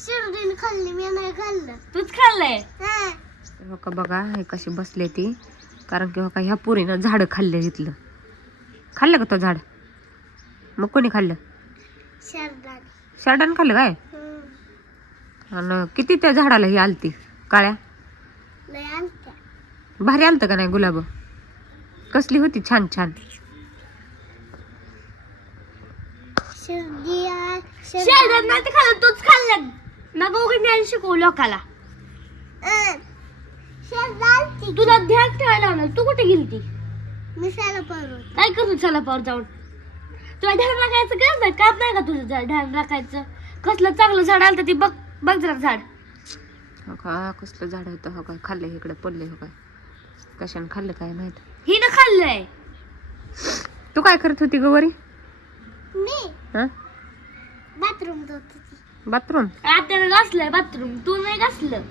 शिर्डीने खाल्ली, मी नाही खाल्लं. तूच खाल्लंय. हो का बघा हे कशी बसले ती, कारण की हो का ह्या पोरीनं झाड खाल्ले इथलं. खाल्लं का तो झाड? मग कोणी खाल्लं? शरदाने. शरडान खाल्लं काय? आणि किती त्या झाडाला ही आलती काळ्या? लय आलत्या. भारी आलतं का नाही गुलाब? कसली होती छान छान. शेरडान नाही ते खाल्लं, तूच खाल्लं. मग उघड ज्ञान शिकवू लोकाला. तुला ध्यान ठेवायला लावलं, तू कुठे गेलती? मी सालापावर. काय करतो सालापावर जाऊन? तुला ध्यान राखायचं काय काम नाही का तुझं? ध्यान राखायचं. कसलं चांगलं झाड आलं ते बघ, बघ जरा झाड. हो का कसलं झाड होतं हो काय, खाल्ले इकडे पडले हो काय, कशाने खाल्लं काय माहित. हिनं खाल्लंय. तू काय करत होती गवारी? मी हा बाथरूम धुत होती. बाथरूम? आत्यानं घासलंय बाथरूम, तू नाही घासलं.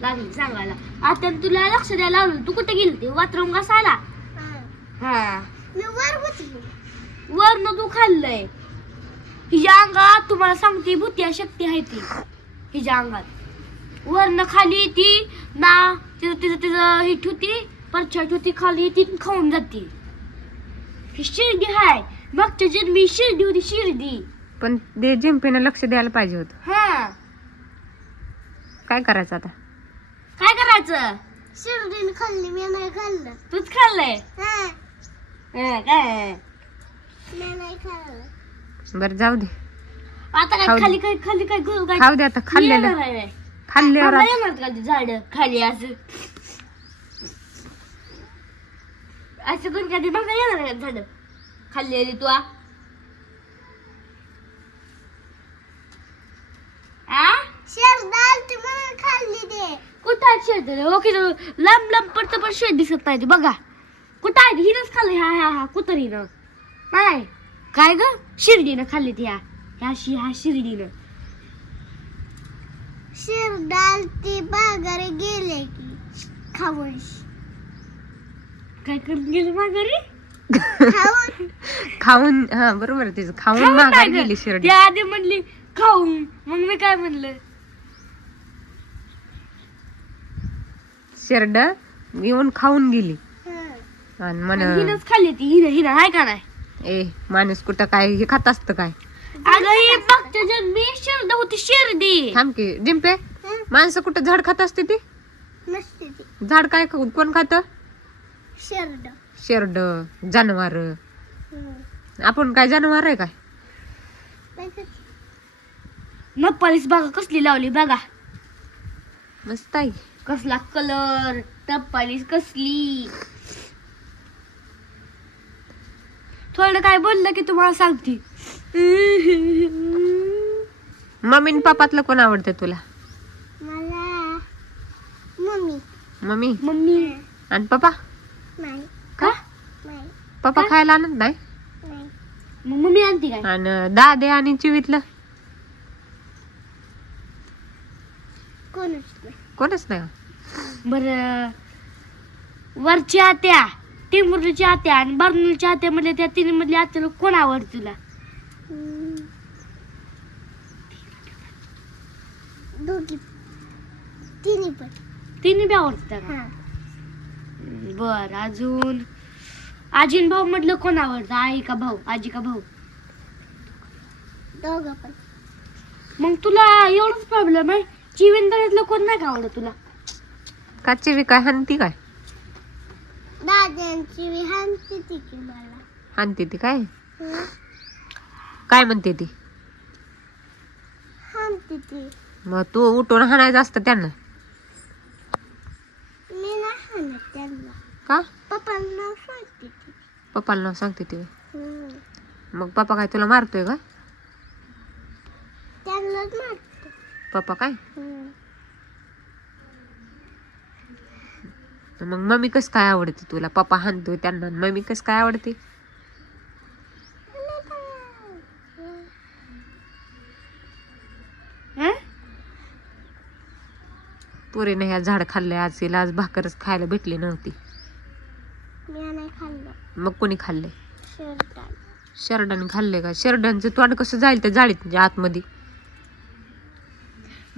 लागली सांगायला. आत्यानं तुला लक्ष द्यायला लावलं, तू कुठे गेलती? बाथरूम घासायला. हा मी वर होती. वरनं तू खाल्लंय. हिच्या अंगात तुम्हाला सांगते भूत्या शक्ती आहे ती हिच्या अंगात. वरनं खाली ती ना तिचं तिचं तिचं ही ठेवती, परछाट होती खाली, ती खाऊन जाते. ही शिर्डी हाय. मागच्या जन्मी शिर्डी होती, शिर्डी. पण ते जिंपेनं लक्ष द्यायला पाहिजे होतं. हा काय करायचं आता? काय करायचं? शिर्डीने खाल्ली, मी नाही खाल्लं. तूच खाल्लंय. काय मी नाही खाल्लं. बरं जाऊ दे, आता काय खाऊ दे. खाली काय खाली काय घेऊ काय? खाऊ दे आता. खाल्लेलं खाल्ल्यावर मला येणार का ते झाड खाली असं असं करून काय बघा येणार का झाड खाल्लेली तू? शरदाल ती म्हणून खाल्ली ते. कुठं आहे शेत? ओके लांब लांब पडतं पण शेत दिसत नाही ते बघा. कुठं आहे? हिनच खाल्लं. हा हा हा कुतरीनं नाही काय ग, शिर्डीनं खाल्ली ती. ह्या शिर्डीनं. शरदाल ती बाजारे गेले की खाऊन. काय करून गेली माघारी? खाऊन. खाऊन. हा बरोबर तिचं खाऊन खाऊन माघारी काय ग? गेली शिर्डी. ती आधी म्हणली खाऊन, मग मी काय म्हणलं? शिर्ड येऊन खाऊन गेली हं. आणि म्हण हिनच खाल्ली ती. हिनं हाय का नाही? ए माणूस कुठं काय हे खात असतं काय? अगं ही मागच्या जन्मी शिर्ड होती, शिर्डी. थांब की जिंपे, माणसं कुठं झाड खात असते ती? नसते ती. झाड काय कोण खात? शरड. शेरड, जनावर. आपण काय जनावर आहे काय? नप्पालीस बघा कसली लावली बघा. मस्त आहे. कसला कलर, टप्पालीस कसली. थोडं काय बोललं की तुम्हाला सांगते. मम्मी आणि पापातलं कोण आवडतं तुला? मला मम्मी. मम्मी मम्मी आणि पप्पा? नाही. का? नाही. पप्पा खायला आणत नाही? नाही. मग मम्मी आणते काय? आणि दादे आणि चिवीतलं कोणच नाही. कोणच नाही? बर वरच्या आत्या, टिंबुर्लीच्या आत्या आणि बर्नूलच्या आत्या मधल्या त्या तिन्ही मधल्या आत्याला कोण आवडत तुला? दोघी तिन्ही पण. तिन्ही बी आवडत का? हा. बर अजून आजीन भाऊ मधलं कोण आवडतं? आई का भाऊ? आजी का भाऊ? दोघं पण. मग तुला एवढंच प्रॉब्लेम आहे? चिवेंद्रातलं कोण नाही का आवडत तुला? का चिवी काय हानती काय? दाद्यांची विहानती तिची मला. हानती ती काय? काय म्हणते ती? हानती ती. मग तू उठून हाणायचं असतं त्यांना मी नाही हाणत त्यांना. का? पप्पांना सांगते ती. पप्पाला नाव सांगते ती. हं. मग पप्पा काय तुला मारतोय का? त्यांनाच मारते. पप्पा काय? हं. मग मम्मी कस काय आवडते तुला? पप्पा हाणतोय त्यांना, मम्मी कस काय आवडते? हं? पोरीने ह्या झाड खाल्लंय आज. हिला आज भाकरच खायला भेटली नव्हती. मी नाही खाल्लं. मग कोणी खाल्लंय? शरदाल. शरडाने खाल्ले का? शरडांचं तोंड कसं जाईल त्या जाळीत आतमध्ये?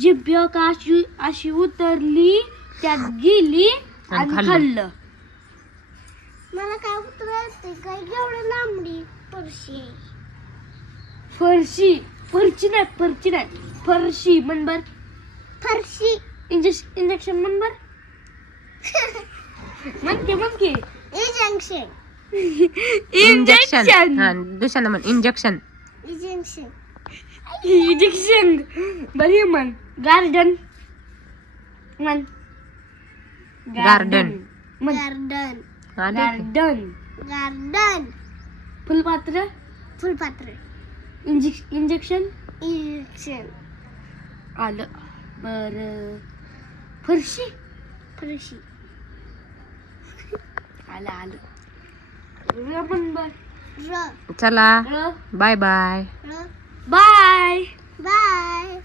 जिभ्या का अशी अशी उतरली त्यात गेली आणि आणि खाल्लं. खाल्लं. मला काय उतरायचं काय एवढं लांबडी परशी फरशी फरची नाही फरशी म्हण बर. फरशी इंजेक्शन म्हण बर. म्हणते इंजेक्शन इंजेक्शन हा दुसऱ्यांदा म्हण इंजेक्शन. इंजेक्शन इंजेक्शन बरी म्हण. गार्डन म्हण. गार्डन. म्हण. Garden garden. गार्डन फुलपात्र. फुलपात्र इंजेक्शन इंजेक्शन आलं. बर फरशी फरशी आलं म्हण बर. र चला र बाय बाय. र बाय. बाय